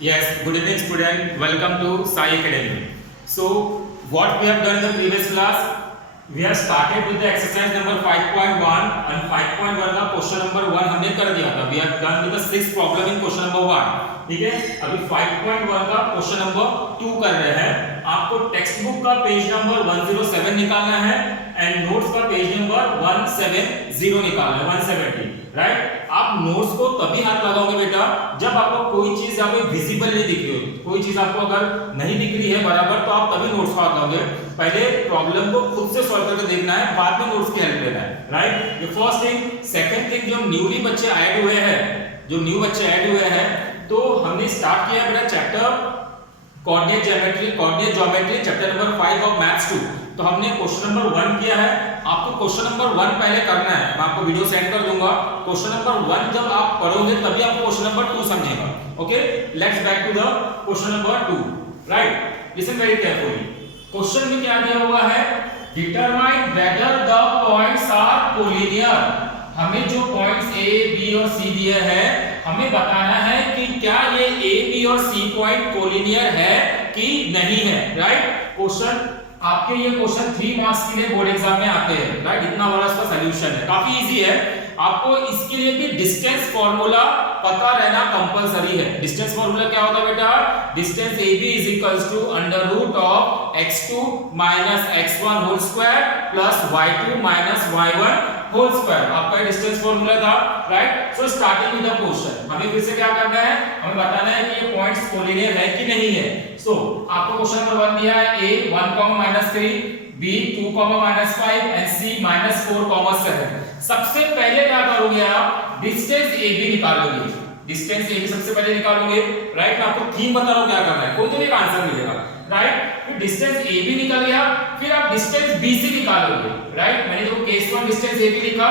Yes, good evening student. Welcome to Sai Academy. So, what we have done in the previous class, we have started with the exercise number 5.1 and 5.1 का question number 1 हमने कर दिया था. We have done with the 6th problem in question number 1. ठीक है, अभी 5.1 का question number 2 कर रहे हैं. आपको टेक्स्ट बुक का पेज नंबर 107 निकालना है एंड नोट्स का पेज नंबर 170 निकालना है, 170. राइट, आप नोट्स को तभी हाथ लगाओगे बेटा जब आपको कोई चीज आपको विजिबल नहीं दिख रही हो. कोई चीज आपको अगर नहीं दिख रही है बराबर तो आप तभी नोट्स को हाथ लगाओगे. पहले प्रॉब्लम को खुद से सॉल्व करके देखना है, बाद में नोट्स की हेल्प लेना है. राइट, ये फर्स्ट थिंग. सेकंड थिंग, जो न्यूली बच्चे ऐड हुए हैं, जो न्यू बच्चे ऐड हुए हैं, तो हमने स्टार्ट किया बेटा chapter coordinate geometry chapter number 5 of maths 2. तो हमने क्वेश्चन नंबर 1 किया है. आपको क्वेश्चन नंबर 1 पहले करना है. मैं आपको वीडियो सेंड कर दूंगा. क्वेश्चन नंबर 1 जब आप पढ़ोगे तभी आप क्वेश्चन नंबर 2 समझेगा. Okay, let's back to the question number 2. Right, listen very carefully. Question में क्या दिया हुआ है? Determine whether the points are collinear. हमें जो पॉइंट्स ए, बी और सी दिए हैं, हमें बताना है कि क्या ये ए, बी और सी पॉइंट कोलिनियर है कि नहीं है. राइट, क्वेश्चन आपके ये क्वेश्चन 3 मार्क्स के लिए बोर्ड एग्जाम में आते हैं. राइट, इतना बड़ा इसका सॉल्यूशन है, काफी इजी है. आपको इसके लिए भी डिस्टेंस फार्मूला पता रहना कंपलसरी है. डिस्टेंस फार्मूला क्या होता है बेटा? Distance AB is equals to under root of x2 minus x1 whole square plus y2 minus y1 whole square. आपका डिस्टेंस फार्मूला था. Right, so starting with the question हमें फिर से क्या करना है? हमें बताना है कि ये पॉइंट्स कोलिनियर है कि नहीं है. सो आपको क्वेश्चन नंबर 1 दिया है a 1, -3, b 2, -5 एंड c -4, 7. सबसे पहले क्या करोगे आप? डिस्टेंस AB निकालोगे. डिस्टेंस AB सबसे पहले निकालोगे. राइट, मैं आपको थीम बता रहा हूं क्या करना है, कोई तो एक आंसर मिलेगा. राइट, फिर डिस्टेंस AB निकल गया, फिर आप डिस्टेंस BC निकालोगे. राइट, मैंने जो केस 1 डिस्टेंस AB लिखा,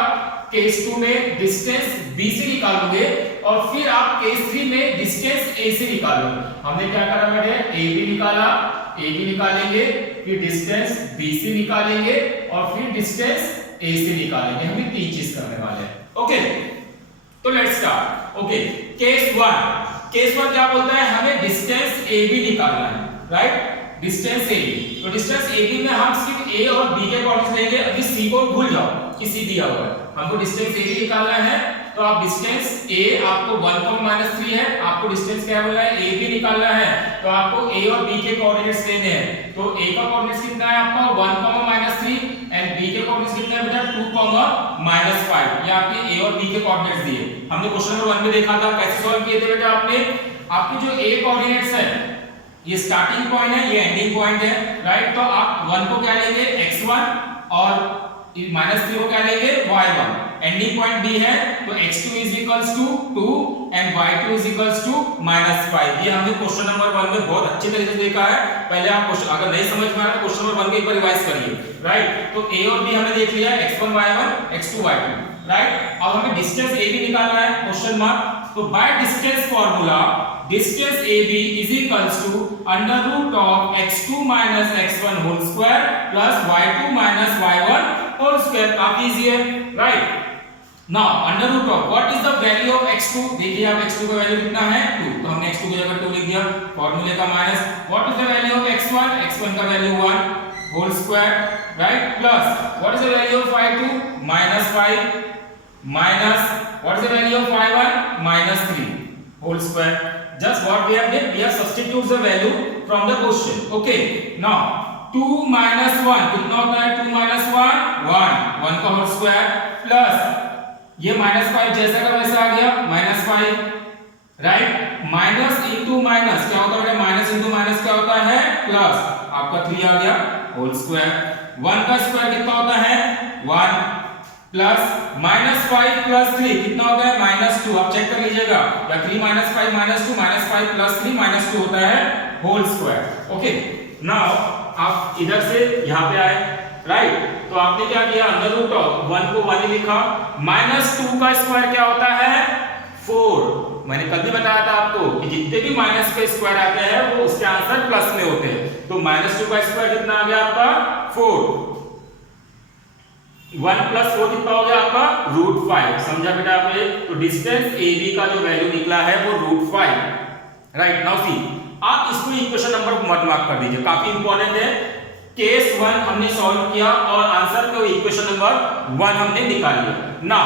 केस 2 में डिस्टेंस BC निकालोगे और फिर आप केस 3 में डिस्टेंस AC निकालोगे. हमने क्या करा बेटे? AB निकाला, AB निकालेंगे, फिर डिस्टेंस BC निकालेंगे और फिर डिस्टेंस AC निकालेंगे. हमें 3 चीज करने वाले हैं. ओके, तो लेट्स स्टार्ट. ओके, केस 1 क्या बोलता है? हमें डिस्टेंस AB निकालना है. Right, distance AB. तो डिस्टेंस AB में हम सिर्फ A और B के कोऑर्डिनेट्स लेंगे. अभी C को भूल जाओ कि C दिया हुआ है. हमको डिस्टेंस AB निकालना है. तो आप डिस्टेंस A आपको 1, -3 है. आपको डिस्टेंस क्या बोला है? AB निकालना है. तो आपको A और B के कोऑर्डिनेट्स लेने हैं. तो A का कोऑर्डिनेट्स कितना है आपका? 1, -3 एंड B के कोऑर्डिनेट्स कितना है बेटा? 2, -5. ये आपके A और B के कोऑर्डिनेट्स दिए. हमने क्वेश्चन नंबर 1 में देखा था. कैसे सॉल्व किए थे बेटा आपने? आपके जो A कोऑर्डिनेट्स है, ये स्टार्टिंग पॉइंट है, ये एंडिंग पॉइंट है. राइट, तो आप 1 को क्या लेंगे? x1 और -3 को क्या लेंगे? y1. एंडिंग पॉइंट B है, तो x2 is equals to 2 and y2 is equals to -5. ये हमने क्वेश्चन नंबर 1 में बहुत अच्छे तरीके से देखा है. पहले आप क्वेश्चन अगर नहीं समझ में आ रहा तो क्वेश्चन नंबर 1 को एक बार रिवाइज करिए. राइट, तो A और B हमने देख लिया, x1 y1 x2 y2. Right, अब हमें डिस्टेंस AB निकालना है, क्वेश्चन मार्क. तो by distance formula distance AB is equals to under root of x2 minus x1 whole square plus y2 minus y1 whole square. काफी easy है. Right, now under root of what is the value of x2? देखिए आप x2 का value कितना है? 2. तो हमने x2 की जगह 2 लिख दिया. फार्मूले का minus what is the value of x1? x1 का value 1 whole square. Right, plus what is the value of y2? -5 minus what is the value of y1? -3 whole square. Just what we have did, we have substituted the value from the question. Okay, now 2 minus 1 कितना होता है? 2 minus 1 का whole square plus ये -5 जैसा का वैसा आ गया -5. Right, minus into minus क्या होता है? माइनस इंटू माइनस क्या होता है? प्लस. आपका 3 आ गया होल स्क्वायर. 1 का स्क्वायर कितना होता है? 1 प्लस -5 प्लस 3 कितना होता है? -2. आप चेक कर लीजिएगा, या 3 -5 -2 -5 प्लस 3 -2 होता है होल स्क्वायर. ओके, नाउ आप इधर से यहां पे आए. राइट, तो आपने क्या किया? अंडर रूट ऑफ 1 को 1 लिखा. -2 का स्क्वायर क्या होता है? 4. मैंने कल भी बताया था आपको कि जितने भी माइनस के स्क्वायर आते हैं वो उसके आंसर प्लस में होते हैं. तो -2 का स्क्वायर कितना आ गया आपका? 4. 1 प्लस 4 कितना हो गया आपका? √5. समझा बेटा आपने? तो डिस्टेंस AB का जो वैल्यू निकला है वो √5. राइट नाउ सी, आप इसको इक्वेशन नंबर मत मार्क कर दीजिए, काफी इंपॉर्टेंट है। केस 1 हमने सॉल्व किया और आंसर को इक्वेशन नंबर 1 हमने निकाल लिया ना।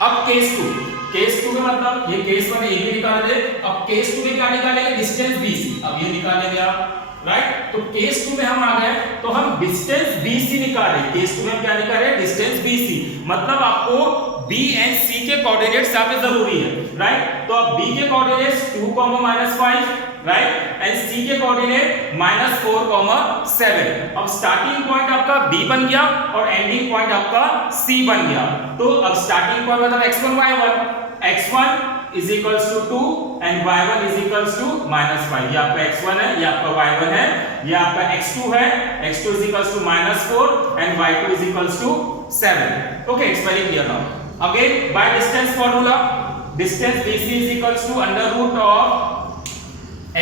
अब केस 2 में मतलब ये केस 1 है, ये भी निकाल दे। अब केस 2 में क्या निकालेंगे, डिस्टेंस BC, अब ये निकालेंगे आप, राइट। तो केस 2 में हम आ गए तो हम डिस्टेंस BC निकाले। केस 2 में हम क्या निकाले, डिस्टेंस BC, मतलब आपको B एंड C के कोऑर्डिनेट्स यहाँ पे जरूरी है, राइट। तो अब B के कोऑर्डिनेट्स 2, -5, राइट, एंड C के कोऑर्डिनेट -4, 7। अब स्टार्टिंग पॉइंट आपका B बन गया और एंडिंग पॉइंट आपका C बन गया। तो अब स्टार्टिंग पॉइंट मतलब x1 y1, x1 is equals to 2 and y1 is equals to -5। ये आपका x1 है, ये आपका y1 है, ये आपका x2 है, x2 is equals to -4 and y2 is equals to 7। Okay, it's very clear now. Again, by distance formula, distance BC is equals to under root of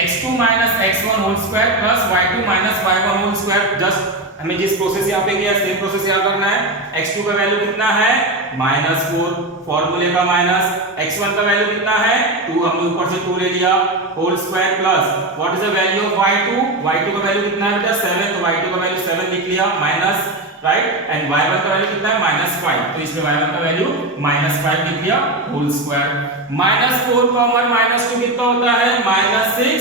x2 minus x1 whole square plus y2 minus y1 whole square। Just हमें जिस process यहाँ पे किया same process यहाँ करना है। x2 का value कितना है, -4, फॉर्मूले का माइनस, x1 का वैल्यू कितना है 2, हमने ऊपर से 2 ले लिया, whole square plus what is the value of y2 का वैल्यू कितना है बेटा 7, तो y2 का वैल्यू 7 लिख लिया माइनस, राइट, एंड y1 का वैल्यू कितना है -5, तो इसमें y1 का वैल्यू -5 लिख दिया, होल स्क्वायर, -4 कॉमन -2 कितना होता है -6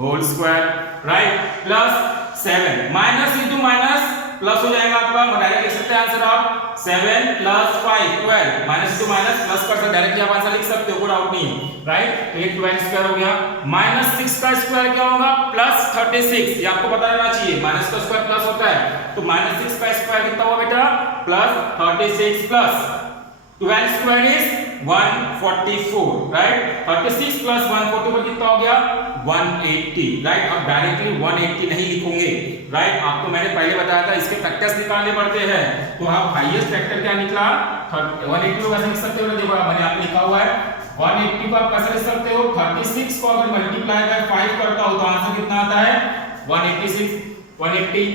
whole square, right, plus 7 minus into minus plus हो जाएगा आपका, डायरेक्ट लिख सकते हैं आंसर आप 7 + 5 12, माइनस इंटू माइनस प्लस कर सकते डायरेक्टली आप आंसर लिख सकते हो, कोई डाउट नहीं है, राइट। तो ये 12 स्क्वायर हो गया, -6 का स्क्वायर क्या होगा +36, ये आपको पता रहना चाहिए, माइनस का स्क्वायर प्लस होता है, तो -6 का स्क्वायर कितना हुआ बेटा +36 प्लस 12 स्क्वायर इज 144, राइट, 36 + 144 कितना हो गया 180, राइट। अब डायरेक्टली 180 नहीं लिखोगे, राइट, आपको मैंने पहले बताया था इसके फैक्टर्स निकालने पड़ते हैं, तो आप हाईएस्ट फैक्टर क्या निकला 180 को कैसे लिख सकते हो, देखो मैंने आपको लिखा हुआ है 180 को आप कैसे लिख सकते हो, 36 को अगर मल्टीप्लाई बाय 5 करता हो तो आंसर कितना आता है 180।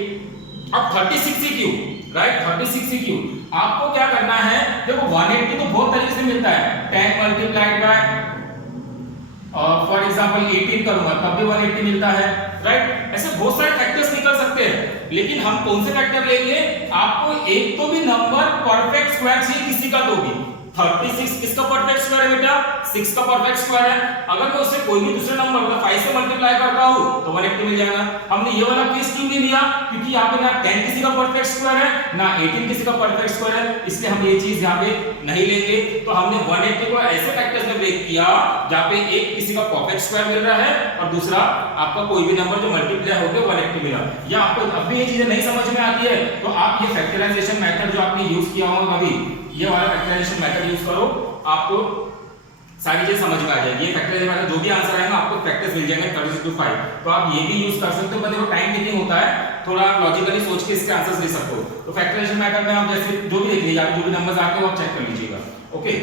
अब 36 ही क्यों, राइट, 36 ही क्यों, आपको क्या करना है, देखो 180 तो बहुत तरीके से मिलता है, 10 मल्टीप्लाइड बाय फॉर एग्जांपल 18 करूंगा तब भी 180 मिलता है, राइट। ऐसे बहुत सारे फैक्टर्स निकल सकते हैं, लेकिन हम कौन से फैक्टर लेंगे, आपको एक तो भी नंबर परफेक्ट स्क्वायर चाहिए किसी का, तो भी 36 किसका परफेक्ट स्क्वायर है बेटा 6 का परफेक्ट स्क्वायर है, अगर मैं उससे कोई भी दूसरा नंबर मतलब 5 से मल्टीप्लाई करता हूं तो 180 मिल जाएगा। हमने ये वाला केस क्यों नहीं लिया, क्योंकि यहाँ पे ना 10 किसी का परफेक्ट स्क्वायर है ना 18 किसी का परफेक्ट स्क्वायर है, इसलिए हम ये चीज यहाँ पे नहीं लेंगे। तो हमने 180 को ऐसे फैक्टर्स में ब्रेक किया जहाँ पे एक किसी का परफेक्ट स्क्वायर मिल रहा है और दूसरा आपका कोई भी नंबर जो मल्टीप्लाई होकर 180 मिला। या आपको अब भी ये चीजें नहीं समझ में आती है तो आप ये फैक्टराइजेशन मेथड जो आपने यूज किया होगा कभी, ये वाला फैक्टराइजेशन मेथड यूज करो, आपको सारी चीजें समझ में आ जाएगी। ये फैक्टराइजेशन मेथड जो भी आंसर आएगा आपको फैक्टर्स मिल जाएंगे 36 to 5, तो आप ये भी यूज कर सकते हो, पर देखो टाइम टेकिंग होता है, थोड़ा आप लॉजिकली सोच के इसके आंसर्स ले सकते हो। तो फैक्टराइजेशन मेथड में आप जैसे जो भी देख लीजिए, आप जो भी नंबर्स आते हो आप चेक कर लीजिएगा, ओके।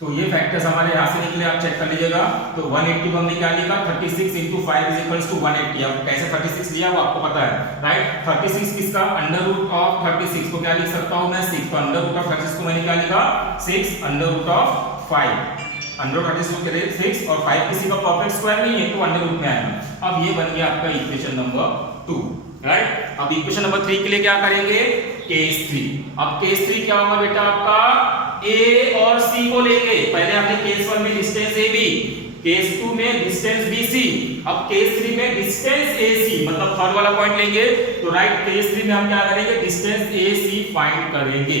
तो ये फैक्टर्स हमारे यहां से निकले, आप चेक कर लीजिएगा। तो 180 को हमने क्या लिखा 36 × 5 = 180। अब कैसे 36 लिया वो आपको पता है, राइट। 36 किसका अंडर रूट ऑफ 36 को क्या लिख सकता हूं मैं 6, तो अंडर रूट ऑफ 36 को मैंने क्या लिखा 6 under root of 5, under root 36 को कहते हैं 6 और 5 किसी का परफेक्ट स्क्वायर नहीं है तो अंडर रूट में आएगा। अब ये बन गया आपका इक्वेशन नंबर 2, राइट। अब इक्वेशन नंबर 3 के लिए क्या करेंगे केस 3। अब केस 3 क्या होगा बेटा आपका A और C को लेंगे, पहले आपने केस 1 में डिस्टेंस AB, केस 2 में डिस्टेंस BC, अब केस 3 में डिस्टेंस AC मतलब थर्ड वाला पॉइंट लेंगे। तो राइट केस 3 में हम क्या करेंगे डिस्टेंस AC फाइंड करेंगे,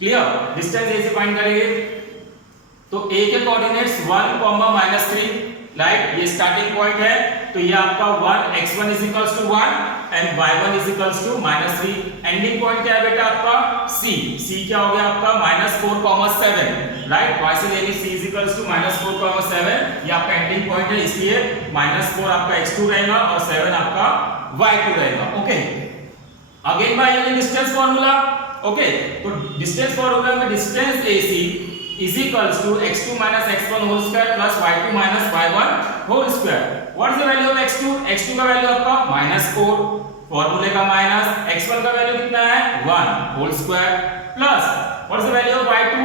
क्लियर, डिस्टेंस AC फाइंड करेंगे। तो A के कोऑर्डिनेट्स 1, -3, राइट, ये स्टार्टिंग पॉइंट है, तो ये आपका 1 x1 = 1 and y1 = -3। Ending point क्या है बेटा आपका C क्या हो गया आपका -4, 7, राइट, y से लेंगे C = -4, 7, ये आपका एंडिंग पॉइंट है, इसलिए -4 आपका x2 रहेगा और 7 आपका y2 रहेगा, okay. Again bye using distance formula, okay. तो डिस्टेंस फार्मूला में distance AC is equals to x2 minus x1 whole square plus y2 minus y1 whole square. What is the value of x2? x2 का value आपका -4, फॉर्मूले का minus, x1 का value कितना है 1 whole square plus what is the value of y2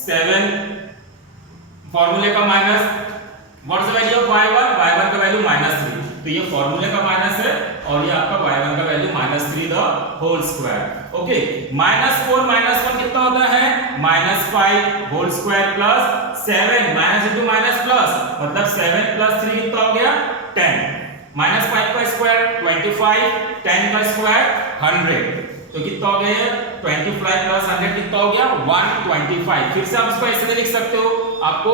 7, फॉर्मूले का minus, what is the value of y1 का वैल्यू -3, तो ये फॉर्मूले का माइनस है और ये आपका y1 का value -3 the whole square. Okay, -4 -1 कितना होता है -5 whole square plus 7 minus into minus plus मतलब 7 प्लस 3 कितना हो गया 10, -5 का स्क्वायर 25, 10 का स्क्वायर 100, तो कितना हो गया 25 प्लस 100 कितना हो गया 125। फिर से आप इसको ऐसे भी लिख सकते हो, आपको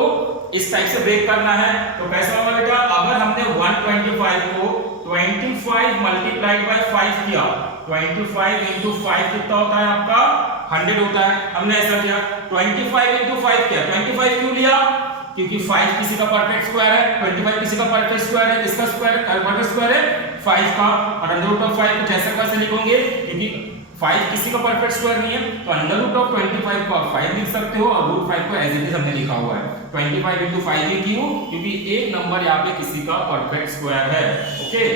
इस टाइप से ब्रेक करना है तो कैसा होगा बेटा, अगर हमने 125 को 25 मल्टीप्लाइड बाय 5 किया, 25 into 5 कितना होता है आपका 100 होता है। हमने ऐसा किया 25 into 5 किया, 25 क्यों लिया, क्योंकि 5 किसी का परफेक्ट स्क्वायर है, 25 किसी का परफेक्ट स्क्वायर है, किसका स्क्वायर परफेक्ट स्क्वायर है 5 का, और अंडर रूट ऑफ 5 कुछ ऐसा कैसे लिखोगे, क्योंकि 5 किसी का परफेक्ट स्क्वायर नहीं है, तो अंडर रूट ऑफ 25 को आप 5 लिख सकते हो और रूट 5 को एज इट इज हमने लिखा हुआ है 25 into 5 ही क्यों, क्योंकि एक नंबर यहाँ पे किसी का परफेक्ट स्क्वायर है। ओके,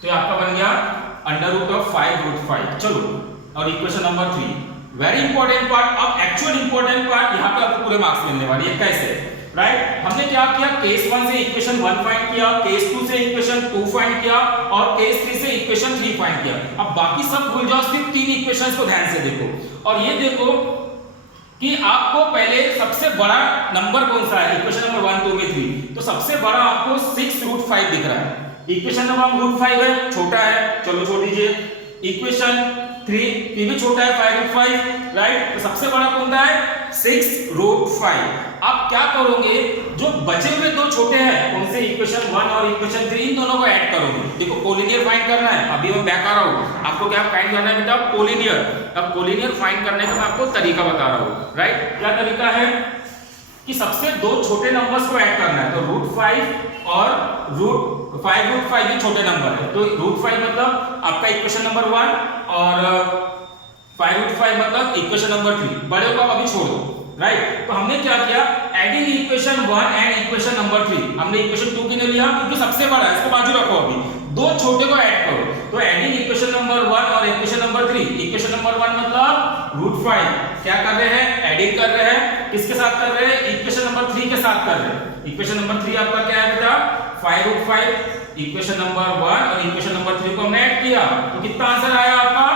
तो ये आपका बन गया अंडर रूट ऑफ 5 रूट 5। चलो, और equation number 3 very important part, अब एक्चुअल इंपॉर्टेंट पार्ट यहाँ पे आपको पूरे मार्क्स मिलने वाले हैं। कैसे, राइट, हमने क्या किया, केस 1 से इक्वेशन 1 फाइंड किया, केस 2 से इक्वेशन 2 फाइंड किया और केस 3 से इक्वेशन 3 फाइंड किया। अब बाकी सब भूल जाओ, सिर्फ 3 इक्वेशंस को ध्यान से देखो और ये देखो कि आपको पहले सबसे बड़ा नंबर कौन सा है, इक्वेशन नंबर 1 2 में 3, तो सबसे बड़ा आपको 6 रूट 5 दिख रहा है। इक्वेशन नंबर रूट 5 है, छोटा है, चलो छोड़ दीजिए। इक्वेशन 3 भी छोटा है 5 रूट 5, राइट, तो सबसे बड़ा कौन सा है 6 रूट 5। आप क्या करोगे, जो बचे हुए दो छोटे हैं उनसे इक्वेशन 1 और इक्वेशन 3 इन दोनों को ऐड करोगे। देखो कोलिनियर फाइंड करना है, अभी मैं बैक आ रहा हूं, आपको क्या फाइंड करना है बेटा कोलिनियर। अब कोलिनियर फाइंड करने का मैं आपको तरीका बता रहा हूं, राइट, क्या तरीका है कि सबसे दो छोटे नंबर्स को ऐड करना है, तो रूट 5 और रूट 5 भी छोटे नंबर है, तो रूट 5 मतलब आपका इक्वेशन नंबर 1 और 5 रूट 5 मतलब इक्वेशन नंबर 3, बड़े को अभी छोड़ो, राइट। तो हमने क्या किया, adding equation 1 and equation number 3, हमने इक्वेशन 2 क्यों लिया, क्योंकि सबसे बड़ा है, इसको बाजू रखो, अभी दो छोटे को ऐड करो, तो एडिंग इक्वेशन नंबर 1 और इक्वेशन नंबर 3, इक्वेशन नंबर 1 मतलब रूट 5, क्या कर रहे हैं एडिंग कर रहे हैं, किसके साथ कर रहे हैं इक्वेशन नंबर 3 के साथ कर रहे हैं। इक्वेशन नंबर 3 आपका क्या है बेटा 5 रूट 5, इक्वेशन नंबर 1 और इक्वेशन नंबर 3 को हमने ऐड किया, तो कितना आंसर आया आपका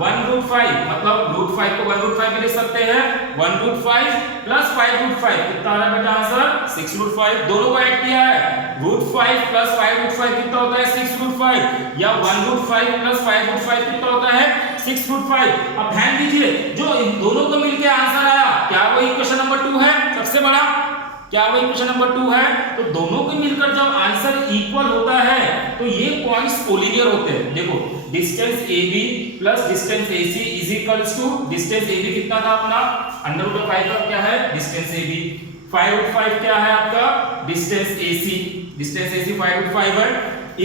1 रूट 5, मतलब रूट 5 को 1 रूट 5 में लिख सकते हैं, 1 रूट 5 प्लस 5 रूट 5 कितना आ रहा है बेटा आंसर 6 रूट 5, दोनों को ऐड किया है, रूट 5 प्लस 5 रूट 5 कितना होता है 6 रूट 5, या 1 रूट 5 प्लस 5 रूट 5 कितना होता है 6 रूट 5। अब ध्यान दीजिए, जो इन दोनों को मिलके आंसर आया, क्या वो इक्वेशन नंबर 2 है सबसे बड़ा, क्या वो इक्वेशन नंबर 2 है, तो दोनों को मिलकर जब आंसर इक्वल होता है तो ये पॉइंट्स कोलिनियर होते हैं। देखो distance AB plus distance AC is equals to distance AB कितना था अपना अंडर रूट ऑफ 5 का क्या है डिस्टेंस AB, 5 रूट 5 क्या है आपका distance AC, distance AC 5 root 5 है,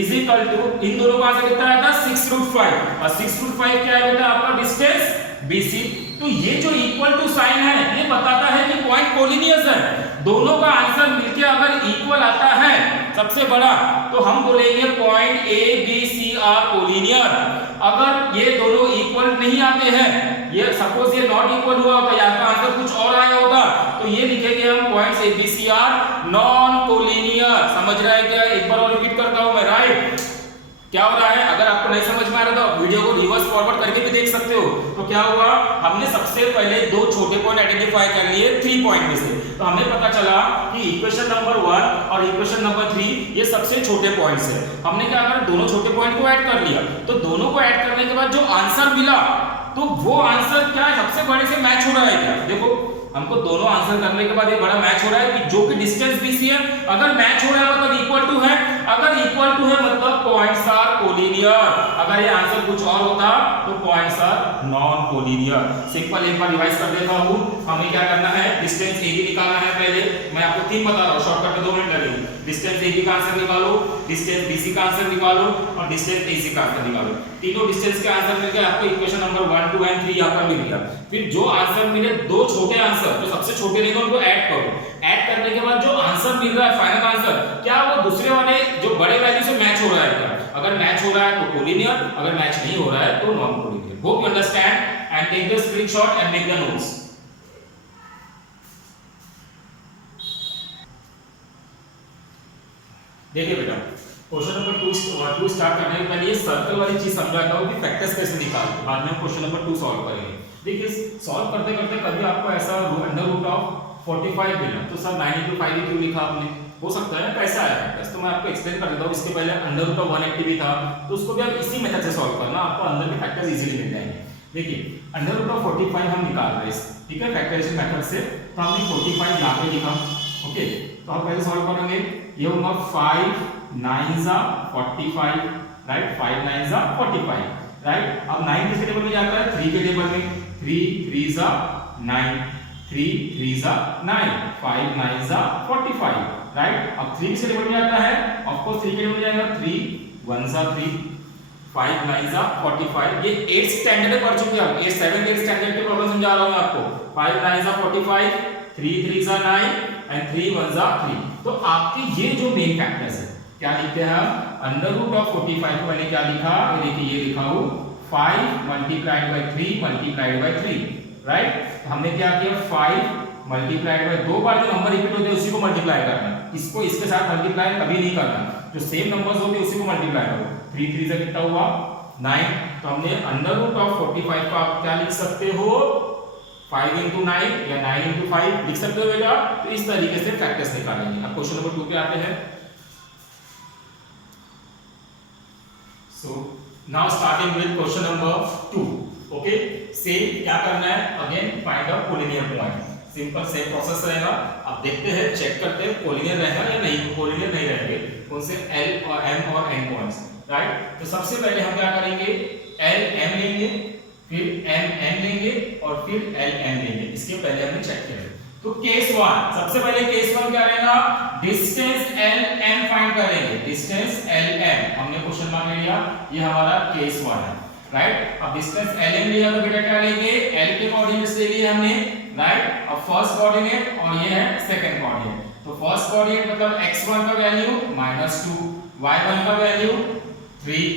इज इक्वल टू इन दोनों का आंसर कितना आया था 6 रूट 5 और 6 रूट 5 क्या है बेटा आपका डिस्टेंस BC। तो ये जो इक्वल टू साइन है ये बताता है कि पॉइंट कोलिनियस है, दोनों का आंसर मिलके अगर इक्वल आता है सबसे बड़ा तो हम बोलेंगे पॉइंट ABCR कोलिनियर। अगर ये दोनों इक्वल नहीं आते हैं, ये सपोज ये नॉट इक्वल हुआ होता, यहाँ का आंसर कुछ और आया होता, तो ये लिखेंगे हम पॉइंट्स ABCR नॉन कोलिनियर। समझ रहा है क्या, एक बार और रिपीट करता हूं मैं, राइट। क्या हो रहा है, अगर आपको नहीं समझ में आ रहा तो वीडियो को रिवर्स फॉरवर्ड करके भी देख सकते हो। तो क्या हुआ, हमने सबसे पहले दो छोटे पॉइंट आइडेंटिफाई कर लिए 3 पॉइंट में से, तो हमें पता चला कि इक्वेशन नंबर 1 और इक्वेशन नंबर 3 ये सबसे छोटे पॉइंट्स है। हमने क्या करा, दोनों छोटे पॉइंट को ऐड कर लिया, तो दोनों को ऐड करने के बाद जो आंसर मिला तो वो आंसर क्या सबसे बड़े से मैच हो रहा है क्या, देखो हमको दोनों आंसर करने के बाद ये बड़ा मैच हो रहा है कि जो कि डिस्टेंस BC है, अगर मैच हो रहा है मतलब इक्वल टू है, अगर इक्वल टू है मतलब पॉइंट्स आर कोलिनियर, अगर ये आंसर कुछ और होता तो points are non collinear. Simple एक बार रिवाइज कर देता हूं, हमें क्या करना है, डिस्टेंस ए बी निकालना है। पहले मैं आपको 3 बता रहा हूं, शॉर्टकट में 2 मिनट लगेंगे। डिस्टेंस ए बी का आंसर निकालो, डिस्टेंस बी सी का आंसर निकालो और डिस्टेंस ए सी का आंसर निकालो। तीनों डिस्टेंस के आंसर मिल गए आपको, इक्वेशन नंबर 1 2 एंड 3 यहां पर मिल गया। फिर जो आंसर मिले, दो छोटे आंसर जो सबसे छोटे रहेंगे उनको ऐड करो। ऐड करने के बाद जो आंसर मिल रहा है फाइनल आंसर, क्या वो दूसरे वाले जो बड़े वैल्यू से मैच हो रहा है क्या? अगर मैच हो रहा है तो कोलिनियर, अगर मैच नहीं हो रहा है तो non collinear. Hope you understand and take the screenshot and make the notes. देखिए बेटा, क्वेश्चन नंबर 2 स्टार्ट करने के पहले ये सर्कल वाली चीज समझाता हूं कि फैक्टर्स कैसे निकालते हैं, बाद में हम क्वेश्चन नंबर 2 सॉल्व करेंगे। देखिए सॉल्व करते करते कभी आपको ऐसा अंडर रूट ऑफ 45 मिला तो सर 9 into 5 क्यों लिखा आपने? हो सकता है कैसा आया फैक्टर्स, तो मैं आपको एक्सप्लेन कर देता हूं। इसके पहले अंडर रूट ऑफ 180 भी था, तो उसको भी आप इसी मेथड से सॉल्व करना, आपको अंदर के फैक्टर्स इजीली मिल जाएंगे। देखिए अंडर रूट ऑफ 45 हम निकाल रहे हैं, ठीक है, फैक्टराइजेशन मेथड से। तो हमने 45 यहां पे लिखा, ओके। तो हम पहले सॉल्व करेंगे, ये होगा 5 9s are 45, right, 5 9s are 45, right. अब 9 किसके टेबल में जाता है? 3 के टेबल में, 3 3s are 9, 3 3s are 9, 5 9s are 45, right. अब 3 किसके टेबल में जाता है? ऑफ कोर्स 3 के टेबल में जाएगा, 3 1s are 3, 5 9s are 45। ये 8th स्टैंडर्ड में पढ़ चुके हैं, ये 7th 8th स्टैंडर्ड के प्रॉब्लम समझा रहा हूं मैं आपको। 5 9s are 45, 3 3s are 9 and 3 1s are 3। तो आपके ये जो मेन फैक्टर्स है, क्या लिखते हैं हम? अंडर रूट ऑफ 45 को मैंने क्या लिखा? ये देखिए, ये लिखा हूं 5 multiplied by 3 multiplied by 3, right. तो हमने क्या किया, 5 मल्टीप्लाइड बाय, दो बार जो नंबर रिपीट होते हैं उसी को मल्टीप्लाई करना, इसको इसके साथ मल्टीप्लाई कभी नहीं करना, जो सेम नंबर्स होते हैं उसी को मल्टीप्लाई करो। 3 3 से कितना हुआ? 9। तो हमने अंडर रूट ऑफ 45 को आप क्या लिख सकते हो? 5 into 9 या 9 into 5 लिख सकते हो बेटा। तो इस तरीके से फैक्टर्स निकालेंगे। अब क्वेश्चन नंबर 2 पे आते हैं। So now starting with question number 2, okay, same क्या करना है, again find out collinear point, simple same process रहेगा। अब देखते हैं, चेक करते हैं कोलिनियर रहेगा या नहीं। कोलिनियर नहीं रहेंगे, कौन से L और M और N पॉइंट्स, राइट। तो सबसे पहले हम क्या करेंगे, L M लेंगे, फिर M N लेंगे और फिर L M लेंगे। इसके पहले हमने चेक किया। तो केस 1, सबसे पहले केस 1 क्या रहेगा, डिस्टेंस L M फाइंड करेंगे। डिस्टेंस L M हमने क्वेश्चन मार्क ले लिया, ये हमारा केस 1 है, राइट। अब डिस्टेंस L M लिया तो बेटा क्या लेंगे, L के कोऑर्डिनेट्स ले लिए हमने, राइट। अब फर्स्ट कोऑर्डिनेट और ये है सेकंड कोऑर्डिनेट। तो फर्स्ट कोऑर्डिनेट मतलब x1 का वैल्यू -2, y1 का वैल्यू 3,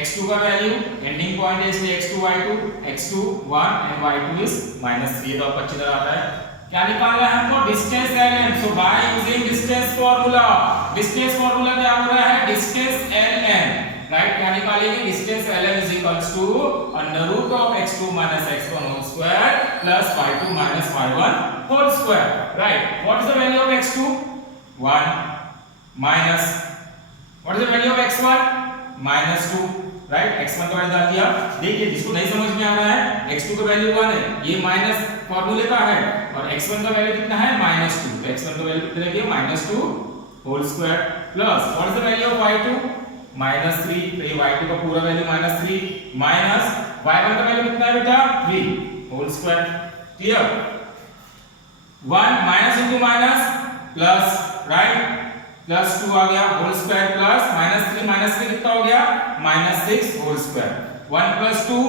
x2 का वैल्यू एंडिंग पॉइंट है इसलिए x2 y2, x2 1 and y2 is -3। तो आपको अच्छी तरह आता है। क्या निकालना है हमको, distance Lm। So by using distance formula, distance formula क्या हो रहा है, डिस्टेंस Lm, राइट। क्या निकालेंगे, distance Lm is equals to under root of x2 x1 whole square plus y2 y1 whole square, right. What is the value of x2? 1 minus what is the value of x1? -2, right. x1 का value डाल दिया। देखिए जिसको नहीं समझ में आ रहा है, x2 का वैल्यू 1 है, ये माइनस फार्मूले का है, और x1 का वैल्यू कितना है, -2। तो x1 का वैल्यू कितना है, -2 whole square plus what is the value of y2? -3। तो ये y2 का पूरा वैल्यू -3 माइनस y1 का वैल्यू कितना है बेटा, 3 whole square. Clear? 1 minus into minus plus, right, +2 आ गया होल स्क्वायर प्लस -3 कितना हो गया, -6 होल स्क्वायर। 1 + 2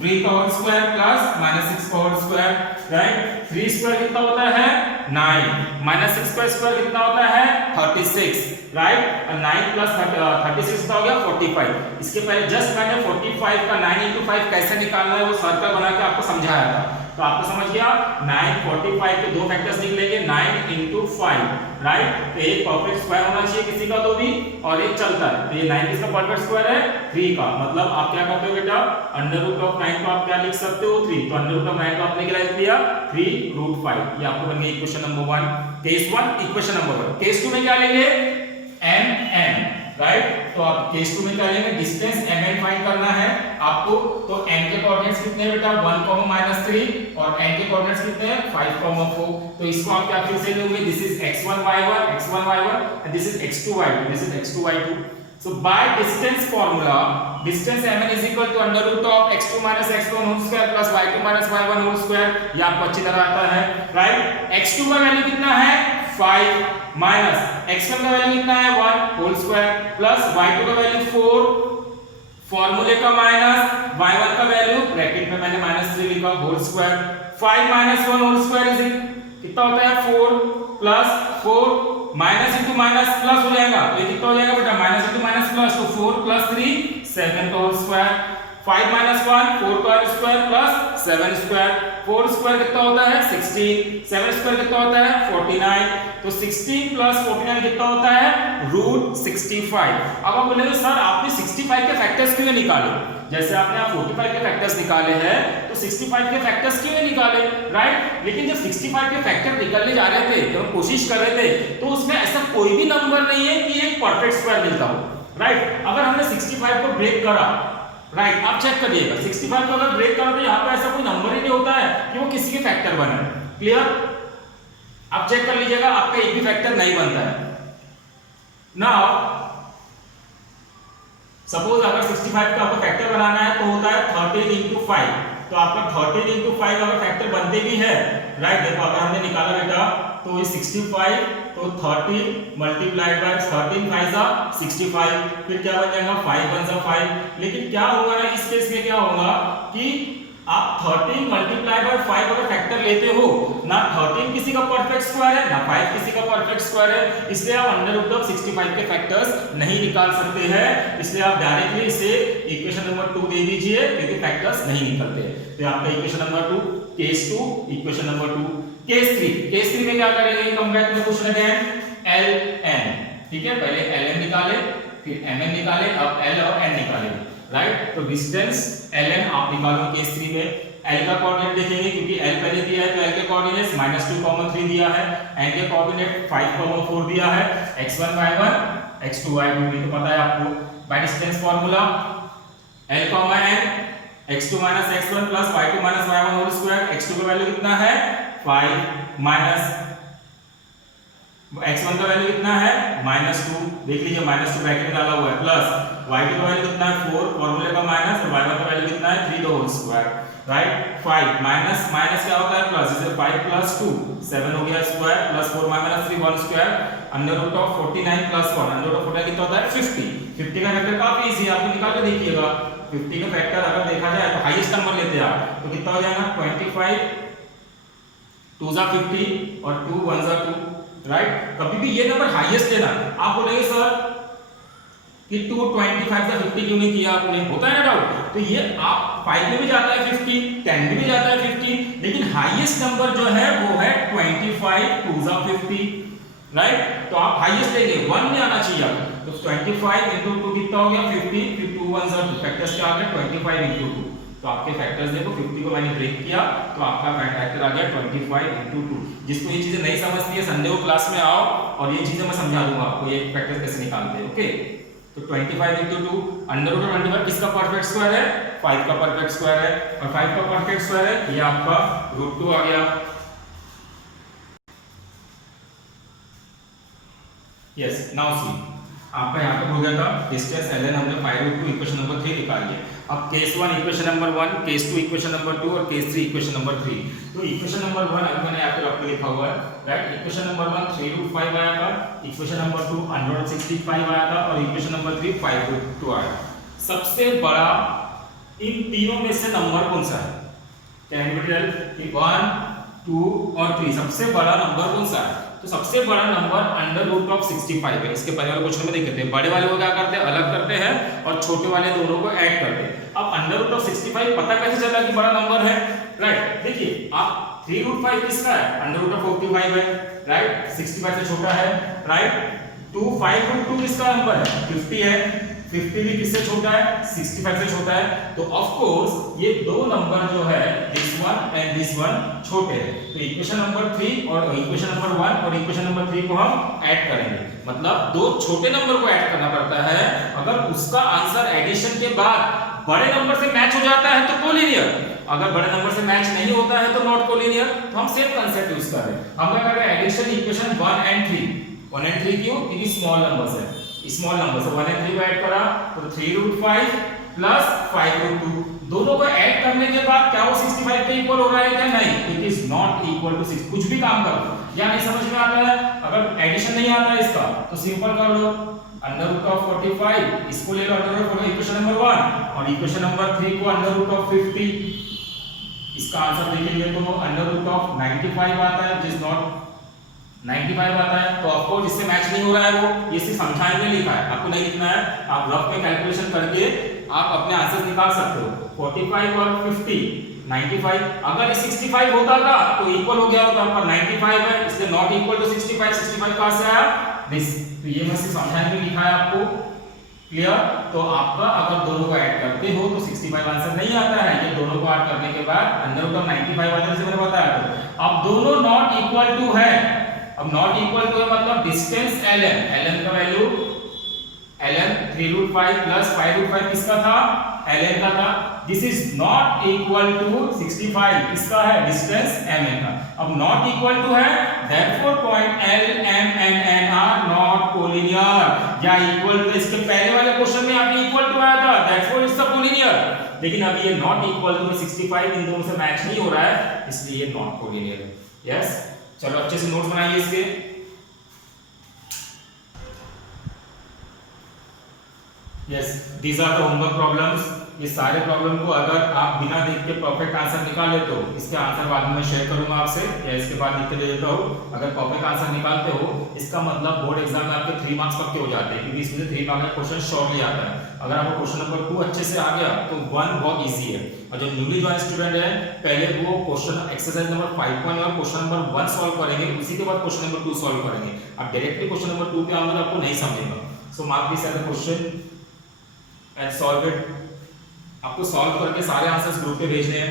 3 का होल स्क्वायर प्लस -6 का होल स्क्वायर, राइट। 3 स्क्वायर कितना होता है, 9, -6 का स्क्वायर कितना होता है, 36, राइट। 9 + 36 कितना हो गया, 45। इसके पहले जस्ट मैंने 45 का 9 × 5 कैसे निकालना है वो सर्कल बना के आपको समझाया था, तो आपको समझ गया। 9 45 के दो फैक्टर्स निकलेंगे, 9 × 5, राइट। तो एक परफेक्ट स्क्वायर होना चाहिए किसी का तो भी, और एक चलता है। तो ये 9 किसका परफेक्ट स्क्वायर है, 3 का। मतलब आप क्या करते हो बेटा, √9 को आप क्या लिख सकते हो, 3। तो √9 को आपने क्या लिख दिया, 3√5। ये आपको बन गई equation number 1, case 1 equation number 1। Case 2 में क्या लेंगे, m n, राइट। तो आप केस 2 में क्या लेंगे, डिस्टेंस mn फाइंड करना है आपको। तो n के कोऑर्डिनेट्स कितने हैं बेटा 1, -3 और n के कोऑर्डिनेट्स कितने हैं 5, 4। तो इसको आप क्या फिर से लोगे, this is x1 y1 and this is x2 y2, this is x2 y2। So by distance formula, distance mn is equal to under root of x2 minus x1 whole square plus y2 minus y1 whole square। ये आपको अच्छी तरह आता है, right. x2 का value कितना है 5 minus x1 का वैल्यू कितना है 1 होल स्क्वायर प्लस y2 का वैल्यू 4 फॉर्मूले का माइनस y1 का वैल्यू ब्रैकेट में मैंने -3 लिखा whole square. 5 minus 1 whole square is कितना होता है 4 plus 4 minus into minus plus हो जाएगा। तो ये कितना हो जाएगा बेटा माइनस इंटू माइनस प्लस, तो 4 प्लस 3 7 का होल स्क्वायर। 5 माइनस 1 4 का स्क्वायर प्लस 7 स्क्वायर। 4 स्क्वायर कितना होता है 16, 7 स्क्वायर कितना होता है 49। तो 16 प्लस 49 कितना होता है √65। अब आप बोलेंगे सर आपने 65 के फैक्टर्स क्यों निकाले, जैसे आपने आप 45 के फैक्टर्स निकाले हैं तो 65 के फैक्टर्स क्यों निकाले, राइट। लेकिन जब 65 के फैक्टर निकालने जा रहे थे, जब हम कोशिश कर रहे थे, तो उसमें ऐसा कोई भी नंबर नहीं है कि एक परफेक्ट स्क्वायर मिलता हो, राइट। अगर हमने 65 को ब्रेक करा, राइट, आप चेक करिएगा 65 को अगर ब्रेक करा तो यहाँ पे ऐसा कोई नंबर ही नहीं होता है कि वो किसी के फैक्टर बने। क्लियर, आप चेक कर लीजिएगा आपका एक भी फैक्टर नहीं बनता है। नाउ सपोज अगर 65 का आपको फैक्टर बनाना है तो होता है 13 into 5। तो आपका 13 into 5 अगर फैक्टर बनते भी है, राइट। देखो अगर हमने निकाला बेटा तो ये 65, तो 30 मल्टीप्लाइड बाय 13 5 65, फिर क्या बन जाएगा 5 1 5। लेकिन क्या होगा ना इस केस में क्या होगा कि आप 13 मल्टीप्लाई बाय 5 अगर फैक्टर लेते हो ना, 13 किसी का परफेक्ट स्क्वायर है ना 5 किसी का परफेक्ट स्क्वायर है, इसलिए आप अंडर रूट ऑफ 65 के फैक्टर्स नहीं निकाल सकते हैं। इसलिए आप डायरेक्टली इसे इक्वेशन नंबर 2 दे दीजिए क्योंकि फैक्टर्स नहीं निकलते हैं। तो आपका equation number 2 case 2, equation number 2 case 3। Case 3 में क्या करेंगे, कम बैक में क्वेश्चन अगेन ln, ठीक है। पहले ln निकाले फिर mn निकाले, अब l और n निकाले, राइट। तो डिस्टेंस ln आप निकालो केस 3 में। l का कोऑर्डिनेट देखेंगे क्योंकि l पहले दिया है तो l के कोऑर्डिनेट्स -2, 3 दिया है, n के कोऑर्डिनेट 5, 4 दिया है, x1 y1 x2 y2 भी तो पता है आपको। By distance formula l, n x2 x1 y2 y1 whole square. x2 का वैल्यू कितना है 5 माइनस x1 का वैल्यू कितना है -2, देख लीजिए -2 ब्रैकेट में डाला हुआ है, प्लस y2 का वैल्यू कितना है 4 फॉर्मूले का माइनस, और y1 का वैल्यू कितना है 3 का whole square, right. 5 minus minus क्या होता है प्लस, जैसे 5 प्लस 2 7 हो गया square, plus 4 minus 3 1 square, under root of 49 plus 1, under root of 49 कितना होता है 50। 50 का फैक्टर काफी इजी है, आप निकाल के देखिएगा। 50 का फैक्टर अगर देखा जाए तो हाईएस्ट नंबर लेते हैं आप, तो कितना हो जाएगा 25 2 50 और 2 1 2, राइट। कभी भी ये नंबर हाईएस्ट लेना। आप बोलेंगे सर कि 225 से 50 क्यों नहीं किया आपने, होता है ना डाउट। तो ये आप 5 में भी जाता है 50, 10 में भी जाता है 50, लेकिन हाईएस्ट नंबर जो है वो है 25 2 50, राइट। तो आप हाईएस्ट लेंगे 1 में आना चाहिए आपको। तो 25 into 2 कितना हो गया 50, फिर 2 1 2 फैक्टर्स क्या आ गया 25 into 2। तो आपके फैक्टर्स देखो 50 को मैंने ब्रेक किया तो आपका फैक्टर आ गया 25 into 2। जिसको ये चीजें नहीं समझती है संडे को क्लास में आओ और ये चीजें मैं समझा दूंगा आपको ये फैक्टर कैसे निकालते हैं, ओके। तो 25 into 2 अंडर रूट ऑफ 25 किसका परफेक्ट स्क्वायर है 5 का परफेक्ट स्क्वायर है, और 5 का परफेक्ट स्क्वायर है ये आपका √2 आ गया। यस, नाउ सी आपका यहाँ पे हो गया था डिस्टेंस ln, हमने 5√2 इक्वेशन नंबर 3 निकाल लिया। अब case 1 equation number 1, case 2 equation number 2 और केस 3 इक्वेशन नंबर 3। तो इक्वेशन नंबर 1 अभी मैंने यहाँ पे रख के लिखा हुआ है, राइट। इक्वेशन नंबर 1 3√5 आया था, इक्वेशन नंबर 2 165 आया था, और इक्वेशन नंबर 3 5√2 आया। सबसे बड़ा इन तीनों में से नंबर कौन सा है, कैन यू टेल कि 1 2 और 3 सबसे बड़ा नंबर कौन सा है। तो सबसे बड़ा नंबर अंडर रूट ऑफ 65 है। इसके पहले वाले क्वेश्चन में देखते हैं, बड़े वाले को क्या करते हैं अलग करते हैं और छोटे वाले दोनों को ऐड करते हैं। अब अंडर रूट ऑफ 65 पता कैसे चला कि बड़ा नंबर है, राइट। देखिए आप 3√5 किसका है अंडर रूट ऑफ 45 है, राइट, 65 से छोटा है, राइट। 5√2 किसका नंबर है 50 है, 50 भी किससे छोटा है, 65 से छोटा है। तो ऑफ कोर्स ये दो नंबर जो है this one and this one छोटे हैं। तो इक्वेशन नंबर 3 और इक्वेशन नंबर 1 और इक्वेशन नंबर 3 को हम ऐड करेंगे। मतलब दो छोटे नंबर को ऐड करना पड़ता है। अगर उसका आंसर एडिशन के बाद बड़े नंबर से मैच हो जाता है तो कोलिनियर, अगर बड़े नंबर से मैच नहीं होता है तो नॉट कोलिनियर। तो हम सेम कांसेप्ट यूज कर रहे हैं। हम क्या कर रहे हैं, एडिशन इक्वेशन 1 एंड 3। 1 एंड 3 क्यों, क्योंकि स्मॉल नंबर्स है, स्मॉल नंबर से 1 एंड 3 को ऐड करा तो 3√5 प्लस 5√2, दोनों को ऐड करने के बाद क्या वो 65 के इक्वल हो रहा है क्या, नहीं, it is not equal to 6। कुछ भी काम करो या नहीं समझ में आता है, अगर एडिशन नहीं आता है इसका तो सिंपल कर लो, √45 इसको ले लो √ इक्वेशन नंबर 1 और इक्वेशन नंबर 3 को √50। इसका आंसर देखेंगे तो √95 आता है, जिस नॉट 95 आता है। तो ऑफ कोर्स इससे मैच नहीं हो रहा है, वो ये सिर्फ समझाने में लिखा है, आपको नहीं लिखना है। आप रफ में कैलकुलेशन करके आप अपने आंसर निकाल सकते हो। 45 और 50 95, अगर 65 होता था तो इक्वल हो गया होता, पर 95 है इसलिए नॉट इक्वल टू 65। 65 कहां से आया, दिस। तो ये मैं सिर्फ समझाने में लिखा है आपको, क्लियर। तो आपका अगर दोनों को ऐड करते हो तो 65 आंसर नहीं आता है, ये दोनों को ऐड करने के बाद √95 आता है, जैसे मैंने बताया। अब दोनों नॉट इक्वल टू है। अब नॉट इक्वल टू है मतलब डिस्टेंस ln का वैल्यू ln 3√5 प्लस 5√5 किसका था, ln का था। This is not equal to 65, इसका है डिस्टेंस mn का। अब नॉट इक्वल टू है, therefore point L, M and N are not collinear. या इक्वल टू, इसके पहले वाले क्वेश्चन में आपने इक्वल टू आया था, देयरफॉर इट्स अ कोलिनियर। लेकिन अब ये नॉट इक्वल टू 65 इन दोनों से मैच नहीं हो रहा है, इसलिए ये नॉट कोलिनियर है। यस, चलो अच्छे से नोट्स बनाइए इसके। Yes, these are the homework problems. ये सारे प्रॉब्लम को अगर आप बिना देख के परफेक्ट आंसर निकाले तो इसके आंसर बाद में मैं शेयर करूंगा आपसे, या इसके बाद लिख के दे देता हूं। अगर परफेक्ट आंसर निकालते हो, इसका मतलब बोर्ड एग्जाम में आपके 3 मार्क्स पक्के हो जाते हैं, क्योंकि इसमें से 3 मार्क्स का क्वेश्चन श्योरली आता है। अगर आपको क्वेश्चन नंबर 2 अच्छे से आ गया तो 1 बहुत इजी है। और जो न्यूली ज्वाइन स्टूडेंट है, पहले वो question exercise number 5.1 question number 1 solve करेंगे, उसी के बाद क्वेश्चन नंबर 2 सॉल्व करेंगे। अब डायरेक्टली क्वेश्चन नंबर 2 पे आऊंगा तो आपको नहीं समझेगा। So mark this as a question and solve it. आपको सॉल्व करके सारे आंसर्स ग्रुप पे भेजने हैं।